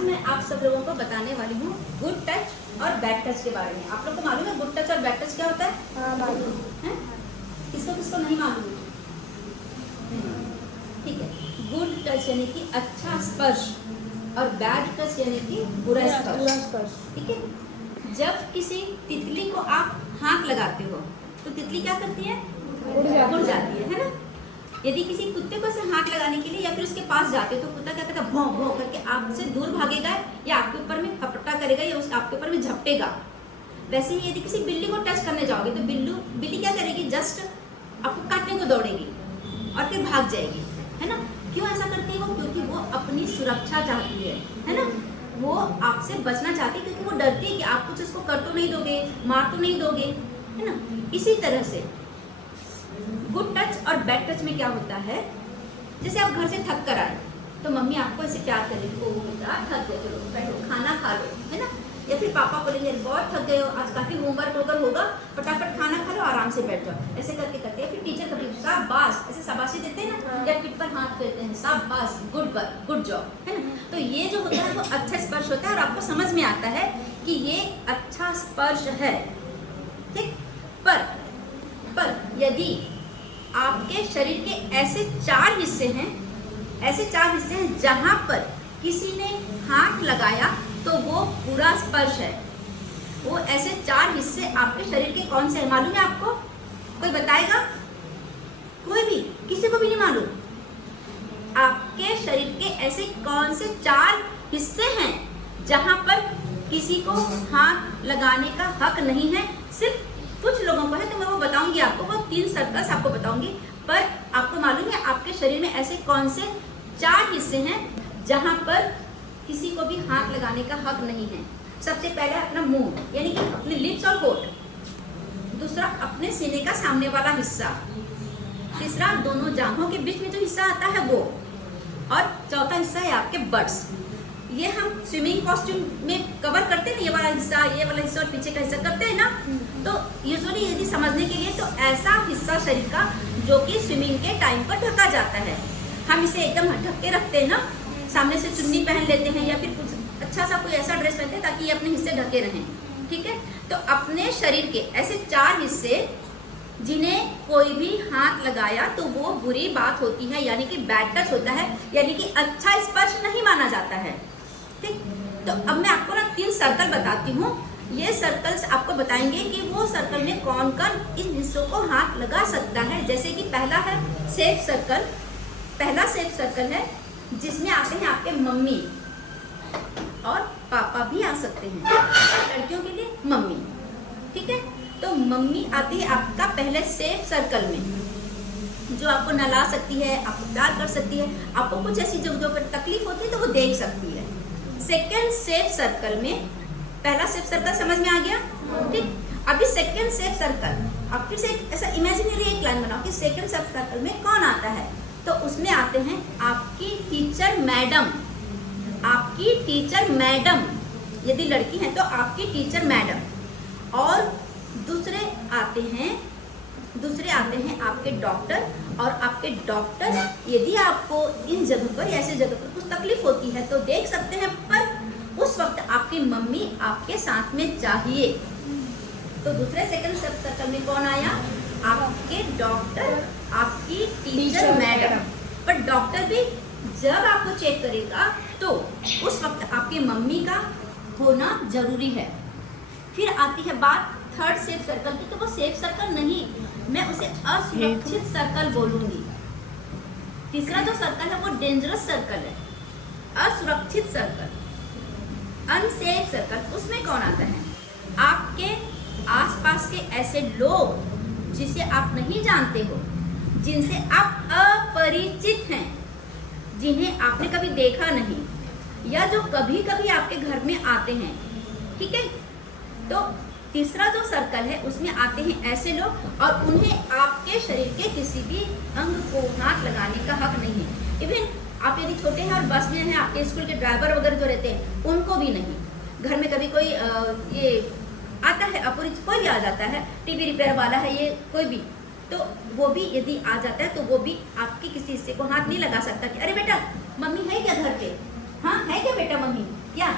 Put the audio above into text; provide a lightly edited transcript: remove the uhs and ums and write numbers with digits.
आज मैं आप सब लोगों को बताने वाली हूँ गुड टच और बैड टच के बारे में। आप लोग को मालूम है गुड टच और बैड टच क्या होता है? हाँ मालूम है? किसको किसको नहीं मालूम? ठीक है। गुड टच यानी कि अच्छा स्पर्श और बैड टच यानी कि बुरा स्पर्श। ठीक है। जब किसी तितली को आप हाथ लगाते हो तो तितली क्या करती है? उड़ जाती है ना। यदि किसी कुत्ते को ऐसे हाथ लगाने के लिए या फिर उसके पास जाते हो तो कुत्ता क्या करता है? भौं भौं करके आपसे दूर भागेगा या आपके ऊपर में फपटा करेगा या आपके ऊपर में झपटेगा। वैसे ही यदि किसी बिल्ली को टच करने जाओगे तो बिल्ली क्या करेगी? जस्ट आपको काटने को दौड़ेगी और फिर भाग जाएगी, है ना। क्यों ऐसा करती है वो? क्योंकि वो अपनी सुरक्षा चाहती है ना। वो आपसे बचना चाहती है क्योंकि वो डरती है कि आप कुछ उसको कर तो नहीं दोगे, मार तो नहीं दोगे, है ना। इसी तरह से गुड टच और बैड टच में क्या होता है? जैसे आप घर से थक कर आए तो मम्मी आपको ऐसे प्यार करेगी, ओ बेटा थक गए, चलो बैठो खाना खा लो, है ना। या फिर पापा बोलेंगे बहुत थक गए हो, आज काफी होमवर्क वगैरह होगा, फटाफट खाना खा लो, आराम से बैठ जाओ। ऐसे करके करते हैं। फिर टीचर कभी शाबाश ऐसे शाबाशी देते हैं ना, या पीठ पर हाथ फेरते हैं, शाबाश, गुड वर्क, गुड जॉब, है ना। तो ये जो होता है वो अच्छा स्पर्श होता है और आपको समझ में आता है कि ये अच्छा स्पर्श है, ठीक। पर यदि आपके शरीर के ऐसे चार हिस्से हैं जहां पर किसी ने हाथ लगाया तो वो बुरा स्पर्श है। वो ऐसे चार हिस्से आपके शरीर के कौन से हैं? मालूम है आपको? कोई बताएगा? कोई भी? किसी को भी नहीं मालूम? आपके शरीर के ऐसे कौन से चार हिस्से हैं जहां पर किसी को हाथ लगाने का हक नहीं है? सिर्फ कुछ लोगों को है, तो मैं वो बताऊंगी आपको, वो 3 सर्कल्स आपको बताऊंगी। पर आपको मालूम है आपके शरीर में ऐसे कौन से 4 हिस्से हैं जहां पर किसी को भी हाथ लगाने का हक नहीं है? सबसे पहले अपना मुंह यानी कि अपने लिप्स और होठ। दूसरा अपने सीने का सामने वाला हिस्सा। तीसरा दोनों जांघों के बीच में जो हिस्सा आता है वो। और चौथा हिस्सा है आपके बट्स। ये हम स्विमिंग कॉस्ट्यूम में कवर करते हैं ना, ये वाला हिस्सा और पीछे का हिस्सा करते हैं ना। तो यूजुअली यदि समझने के लिए तो ऐसा हिस्सा शरीर का जो कि स्विमिंग के टाइम पर ढका जाता है, हम इसे एकदम ढक के रखते हैं ना। सामने से चुन्नी पहन लेते हैं या फिर कुछ अच्छा सा कोई ऐसा ड्रेस पहनते हैं ताकि ये अपने हिस्से ढके रहें, ठीक है। तो अपने शरीर के ऐसे 4 हिस्से जिन्हें कोई भी हाथ लगाया तो वो बुरी बात होती है, यानी कि बैड टच होता है, यानी कि अच्छा स्पर्श नहीं माना जाता है, ठीक। तो अब मैं आपको ना 3 सर्कल बताती हूँ। ये सर्कल्स आपको बताएंगे कि वो सर्कल में कौन कौन इन हिस्सों को हाथ लगा सकता है। जैसे कि पहला है सेफ सर्कल। पहला सेफ सर्कल है जिसमें आते हैं आपके मम्मी और पापा भी आ सकते हैं। लड़कियों के लिए मम्मी, ठीक है। तो मम्मी आती है आपका पहले सेफ सर्कल में, जो आपको नहला सकती है, आपको प्यार कर सकती है, आपको कुछ ऐसी जगहों पर तकलीफ होती है तो वो देख सकती है। सेकेंड सेफ सर्कल में, पहला सेफ सर्कल समझ में आ गया, ठीक। अभी सेकेंड सेफ सर्कल, आप फिर से ऐसा इमेजिनरी एक लाइन बनाओ कि सेकेंड सेफ सर्कल में कौन आता है? तो उसमें आते हैं आपकी टीचर मैडम। आपकी टीचर मैडम, यदि लड़की है तो आपकी टीचर मैडम। और दूसरे आते हैं आपके डॉक्टर। और आपके डॉक्टर यदि आपको इन जगह पर, ऐसे जगह पर कुछ तकलीफ होती है तो देख सकते हैं, पर उस वक्त आपकी मम्मी आपके साथ में चाहिए। तो दूसरे सेकंड सर्कल में कौन आया? आपके डॉक्टर, आपकी टीचर मैडम। पर डॉक्टर भी जब आपको चेक करेगा तो उस वक्त आपकी मम्मी का होना जरूरी है। फिर आती है बात थर्ड सेफ सर्कल की। तो वो सेफ सर्कल नहीं, मैं उसे असुरक्षित सर्कल बोलूंगी। तीसरा जो सर्कल है वो डेंजरस सर्कल है, असुरक्षित सर्कल, अनसेफ सर्कल। उसमें कौन आता है? आपके आसपास के ऐसे लोग जिसे आप नहीं जानते हो, जिनसे आप अपरिचित हैं, जिन्हें आपने कभी देखा नहीं, या जो कभी कभी आपके घर में आते हैं, ठीक है। तो तीसरा जो सर्कल है उसमें आते हैं ऐसे लोग और उन्हें आपके शरीर के किसी भी अंग को हाथ लगाने का हक नहीं है। इवन आप यदि छोटे हैं और बस में हैं, आपके स्कूल के ड्राइवर वगैरह जो रहते हैं उनको भी नहीं। घर में कभी कोई ये आता है अपरिचित, कोई भी आ जाता है, टीवी रिपेयर वाला है, ये कोई भी, तो वो भी यदि आ जाता है तो वो भी आपके किसी हिस्से को हाथ नहीं लगा सकता कि अरे बेटा मम्मी है क्या घर पे, हाँ है क्या बेटा मम्मी, क्या